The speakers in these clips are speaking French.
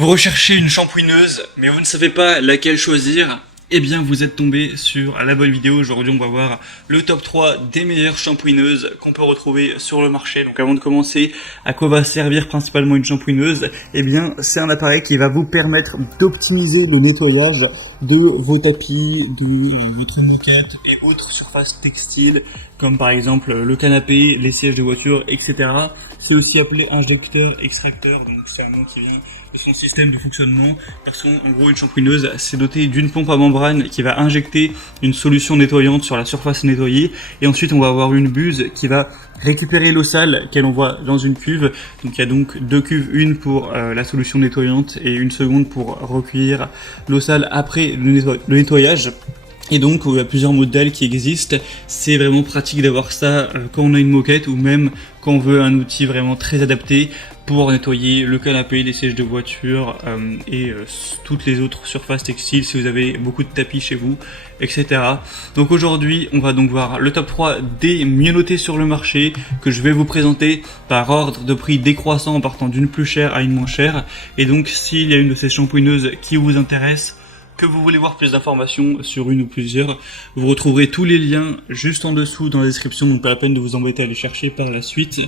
Vous recherchez une shampooineuse, mais vous ne savez pas laquelle choisir? Eh bien, vous êtes tombé sur la bonne vidéo. Aujourd'hui, on va voir le top 3 des meilleures shampooineuses qu'on peut retrouver sur le marché. Donc, avant de commencer, à quoi va servir principalement une shampooineuse? Eh bien, c'est un appareil qui va vous permettre d'optimiser le nettoyage de vos tapis, de votre moquette et autres surfaces textiles, comme par exemple le canapé, les sièges de voiture, etc. C'est aussi appelé injecteur-extracteur, donc c'est un nom qui vient de son système de fonctionnement. En gros, une shampooineuse, c'est doté d'une pompe à membrane qui va injecter une solution nettoyante sur la surface nettoyée, et ensuite on va avoir une buse qui va récupérer l'eau sale qu'elle envoie dans une cuve. Donc il y a donc deux cuves, une pour la solution nettoyante et une seconde pour recueillir l'eau sale après le nettoyage. Et donc il y a plusieurs modèles qui existent. C'est vraiment pratique d'avoir ça quand on a une moquette ou même quand on veut un outil vraiment très adapté pour nettoyer le canapé, les sièges de voiture et toutes les autres surfaces textiles si vous avez beaucoup de tapis chez vous, etc. Donc aujourd'hui, on va donc voir le top 3 des mieux notés sur le marché que je vais vous présenter par ordre de prix décroissant en partant d'une plus chère à une moins chère. Et donc s'il y a une de ces shampooineuses qui vous intéresse, que vous voulez voir plus d'informations sur une ou plusieurs, vous retrouverez tous les liens juste en dessous dans la description, donc pas la peine de vous embêter à les chercher par la suite.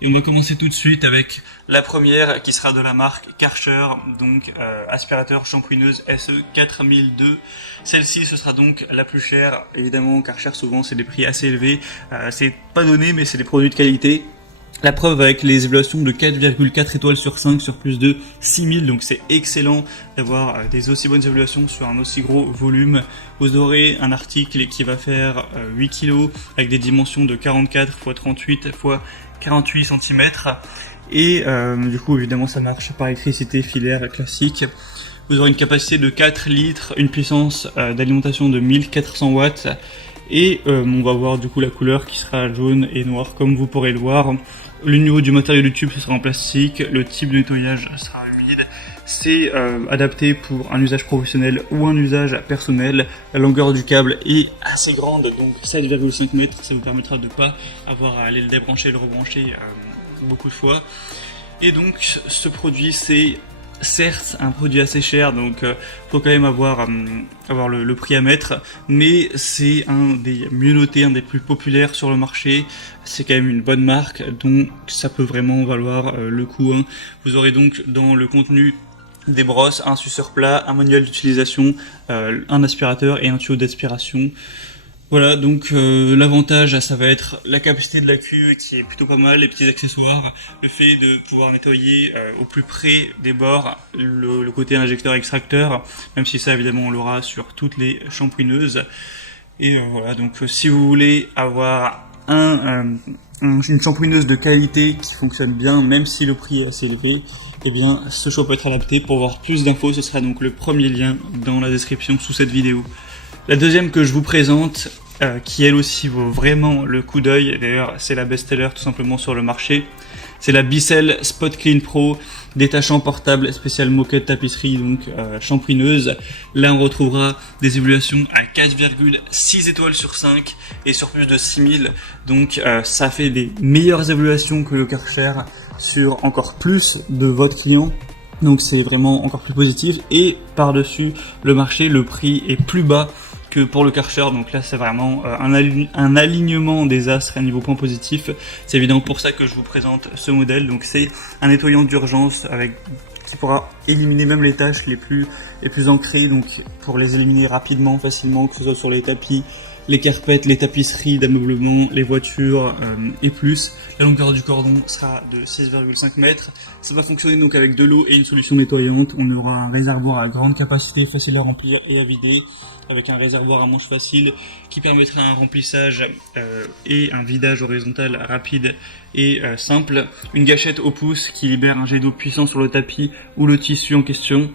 Et on va commencer tout de suite avec la première qui sera de la marque Karcher, donc aspirateur shampooineuse SE 4002. Celle-ci, ce sera donc la plus chère. Évidemment, Karcher, souvent, c'est des prix assez élevés. C'est pas donné, mais c'est des produits de qualité. La preuve avec les évaluations de 4,4 étoiles sur 5 sur plus de 6000, donc c'est excellent d'avoir des aussi bonnes évaluations sur un aussi gros volume. Vous aurez un article qui va faire 8 kg avec des dimensions de 44 x 38 x 48 cm. Et du coup, évidemment, ça marche par électricité filaire classique. Vous aurez une capacité de 4 litres, une puissance d'alimentation de 1400 watts. Et on va voir du coup la couleur qui sera jaune et noir comme vous pourrez le voir. Le niveau du matériau du tube, ce sera en plastique. Le type de nettoyage sera humide. C'est adapté pour un usage professionnel ou un usage personnel. La longueur du câble est assez grande, donc 7,5 mètres. Ça vous permettra de ne pas avoir à aller le débrancher et le rebrancher beaucoup de fois. Et donc ce produit, c'est certes un produit assez cher, donc faut quand même avoir le prix à mettre, mais c'est un des mieux notés, un des plus populaires sur le marché. C'est quand même une bonne marque, donc ça peut vraiment valoir le coup. Vous aurez donc dans le contenu des brosses, un suceur plat, un manuel d'utilisation, un aspirateur et un tuyau d'aspiration. Voilà, donc l'avantage, ça va être la capacité de la cuve qui est plutôt pas mal, les petits accessoires, le fait de pouvoir nettoyer au plus près des bords, le côté injecteur-extracteur, même si ça évidemment on l'aura sur toutes les shampooineuses. Et voilà, donc si vous voulez avoir une shampooineuse de qualité qui fonctionne bien, même si le prix est assez élevé, eh bien ce choix peut être adapté. Pour voir plus d'infos, ce sera donc le premier lien dans la description sous cette vidéo. La deuxième que je vous présente, qui elle aussi vaut vraiment le coup d'œil, d'ailleurs c'est la best-seller tout simplement sur le marché, c'est la Bissell Spot Clean Pro, détachant portable spécial moquette tapisserie, donc shampooineuse. Là on retrouvera des évaluations à 4,6 étoiles sur 5 et sur plus de 6000, donc ça fait des meilleures évaluations que le Karcher sur encore plus de votre client. Donc c'est vraiment encore plus positif, et par-dessus le marché, le prix est plus bas que pour le Karcher, donc là c'est vraiment un alignement des astres à niveau point positif. C'est évidemment pour ça que je vous présente ce modèle. Donc c'est un nettoyant d'urgence qui pourra éliminer même les tâches les plus ancrées, donc pour les éliminer rapidement, facilement, que ce soit sur les tapis, les carpettes, les tapisseries d'ameublement, les voitures et plus. La longueur du cordon sera de 6,5 mètres. Ça va fonctionner donc avec de l'eau et une solution nettoyante. On aura un réservoir à grande capacité, facile à remplir et à vider, avec un réservoir à manche facile qui permettra un remplissage et un vidage horizontal rapide et simple. Une gâchette au pouce qui libère un jet d'eau puissant sur le tapis ou le tissu en question,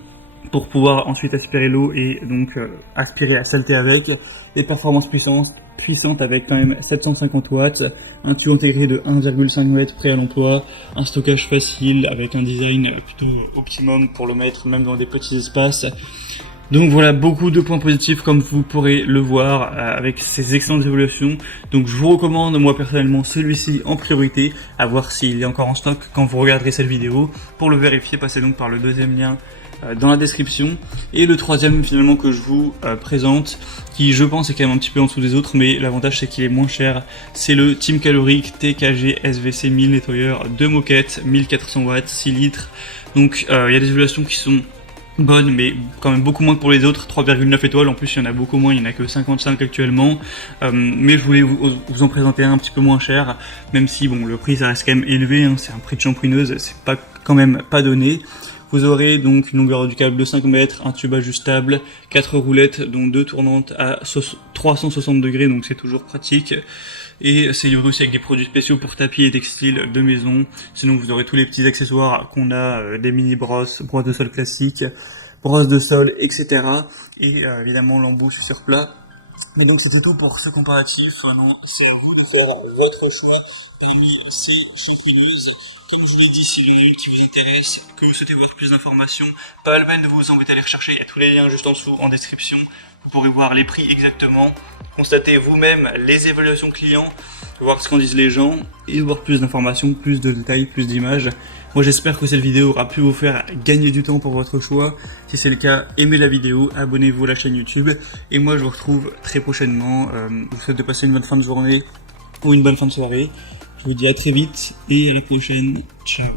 pour pouvoir ensuite aspirer l'eau et donc aspirer la saleté avec. Des performances puissantes avec quand même 750 watts, un tuyau intégré de 1,5 mètres prêt à l'emploi, un stockage facile avec un design plutôt optimum pour le mettre même dans des petits espaces. Donc voilà, beaucoup de points positifs comme vous pourrez le voir avec ces excellentes évaluations. Donc je vous recommande moi personnellement celui-ci en priorité, à voir s'il est encore en stock quand vous regarderez cette vidéo. Pour le vérifier, passez donc par le deuxième lien dans la description. Et le troisième finalement que je vous présente, qui je pense est quand même un petit peu en dessous des autres, mais l'avantage c'est qu'il est moins cher, c'est le Team Caloric TKG SVC 1000 nettoyeur de moquette, 1400 watts, 6 litres. Donc il y a des évaluations qui sont bonne, mais quand même beaucoup moins que pour les autres, 3,9 étoiles, en plus il y en a beaucoup moins, il n'y en a que 55 actuellement, mais je voulais vous en présenter un petit peu moins cher, même si bon, le prix ça reste quand même élevé, hein, c'est un prix de shampooineuse, c'est pas quand même pas donné. Vous aurez donc une longueur du câble de 5 mètres, un tube ajustable, 4 roulettes dont 2 tournantes à 360 degrés, donc c'est toujours pratique. Et c'est livré aussi avec des produits spéciaux pour tapis et textiles de maison. Sinon vous aurez tous les petits accessoires qu'on a, des mini brosses, brosses de sol classiques, brosses de sol, etc. Et évidemment l'embout sur plat. Mais donc c'était tout pour ce comparatif. Maintenant c'est à vous de faire votre choix parmi ces shampooineuses. Comme je vous l'ai dit, s'il y en a une qui vous intéresse, que vous souhaitez voir plus d'informations, pas la peine de vous embêter à les rechercher, il y a tous les liens juste en dessous en description. Vous pourrez voir les prix exactement, constater vous-même les évaluations clients, voir ce qu'en disent les gens et voir plus d'informations, plus de détails, plus d'images. Moi j'espère que cette vidéo aura pu vous faire gagner du temps pour votre choix. Si c'est le cas, aimez la vidéo, abonnez-vous à la chaîne YouTube et moi je vous retrouve très prochainement. Je vous souhaite de passer une bonne fin de journée ou une bonne fin de soirée. Je vous dis à très vite et à la prochaine. Ciao.